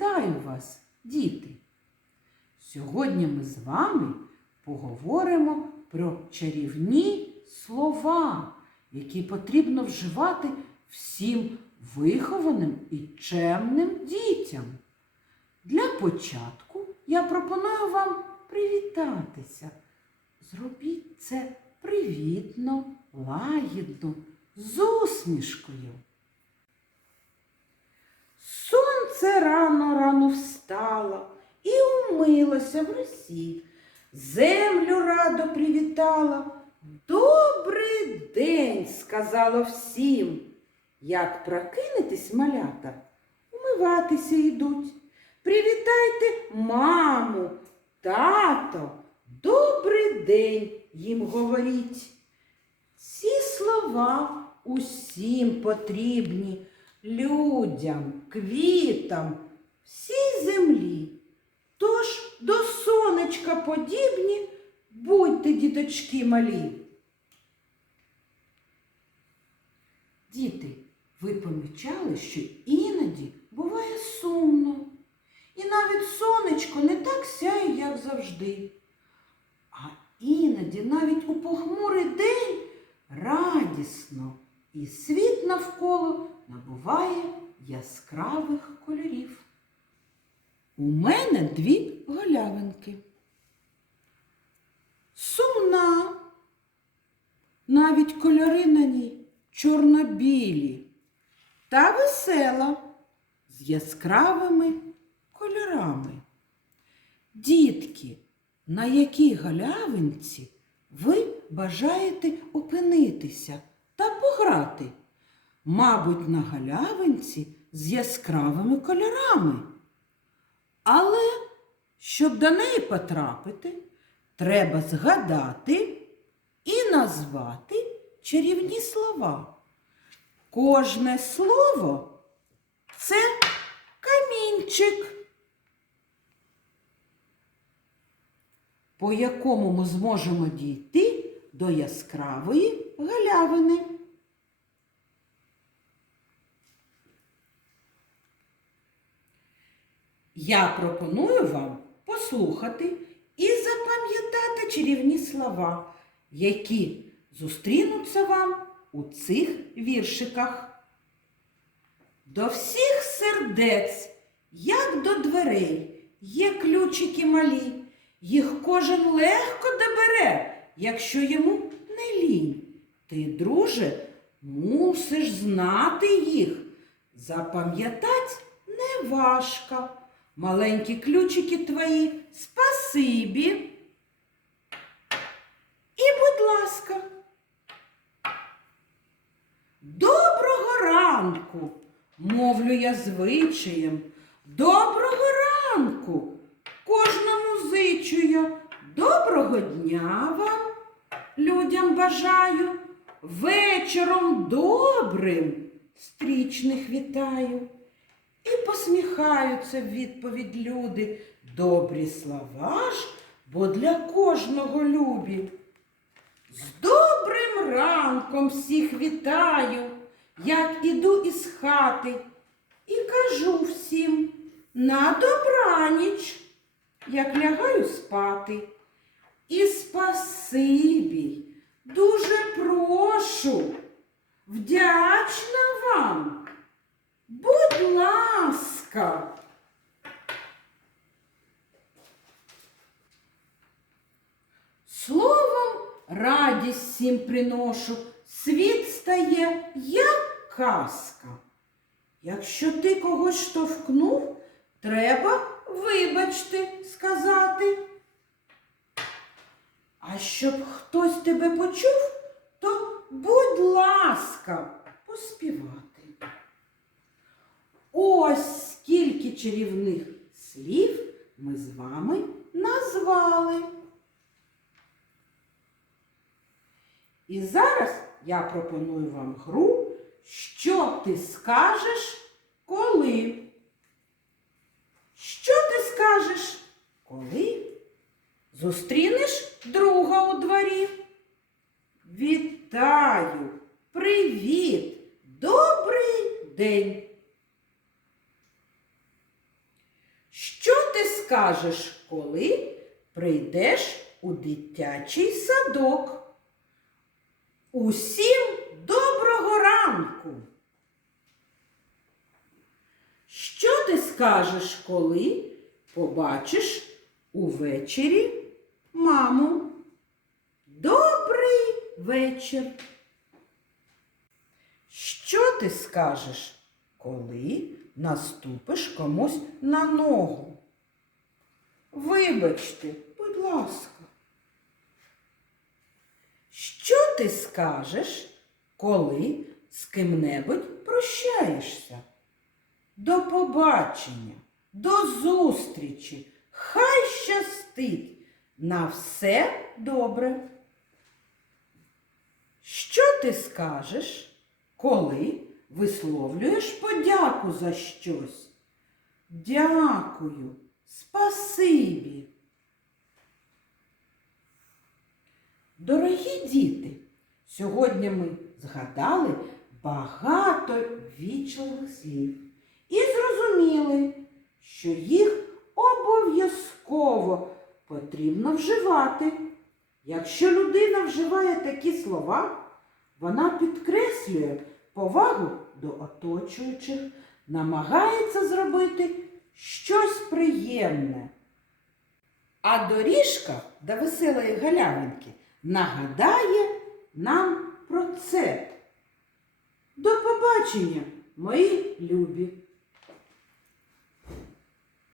Вітаю вас, діти! Сьогодні ми з вами поговоримо про чарівні слова, які потрібно вживати всім вихованим і чемним дітям. Для початку я пропоную вам привітатися. Зробіть це привітно, лагідно, з усмішкою. Сонце рано рано встало і умилося в росі. Землю радо привітала. Добрий день, сказала всім. Як прокинетесь, малята, умиватися йдуть. Привітайте маму, тато, добрий день їм говоріть. Ці слова усім потрібні людям, квітам, всій землі. Тож до сонечка подібні будьте, діточки малі. Діти, ви помічали, що іноді буває сумно. І навіть сонечко не так сяє, як завжди. А іноді навіть у похмурий день радісно і світ навколо набуває яскравих кольорів. У мене дві галявинки. Сумна. Навіть кольори на ній чорно-білі та весела з яскравими кольорами. Дітки, на якій галявинці ви бажаєте опинитися та? Мабуть, на галявинці з яскравими кольорами. Але щоб до неї потрапити, треба згадати і назвати чарівні слова. Кожне слово це камінчик, по якому ми зможемо дійти до яскравої галявини. Я пропоную вам послухати і запам'ятати чарівні слова, які зустрінуться вам у цих віршиках. До всіх сердець, як до дверей, є ключики малі, їх кожен легко добере, якщо йому не лінь. Ти, друже, мусиш знати їх. Запам'ятать не важко. Маленькі ключики твої, спасибі. І, будь ласка, доброго ранку, мовлю я звичаєм. Доброго ранку. Кожному зичу я. Доброго дня вам, людям бажаю. Вечором добрим стрічних вітаю. І посміхаються в відповідь люди. Добрі слова ж, бо для кожного любі. З добрим ранком всіх вітаю, як іду із хати, і кажу всім на добраніч, як лягаю спати. І спасибі, дуже прошу, вдячна вам. Будь ласка. Словом, радість всім приношу, світ стає, як казка. Якщо ти когось штовхнув, треба вибачте сказати. А щоб хтось тебе почув, то будь ласка, поспівати. Ось скільки чарівних слів ми з вами назвали. І зараз я пропоную вам гру, що ти скажеш, коли. Що ти скажеш, коли зустрінеш друга у дворі? Вітаю! Привіт! Добрий день! Скажеш, коли прийдеш у дитячий садок? Усім доброго ранку! Що ти скажеш, коли побачиш увечері маму? Добрий вечір. Що ти скажеш, коли наступиш комусь на ногу? Вибачте, будь ласка. Що ти скажеш, коли з ким-небудь прощаєшся? До побачення, до зустрічі, хай щастить, на все добре. Що ти скажеш, коли висловлюєш подяку за щось? Дякую, спасибі. Дорогі діти, сьогодні ми згадали багато вічливих слів і зрозуміли, що їх обов'язково потрібно вживати. Якщо людина вживає такі слова, вона підкреслює повагу до оточуючих, намагається зробити щось приємне. А доріжка до веселої галявинки нагадає нам про це. До побачення, мої любі!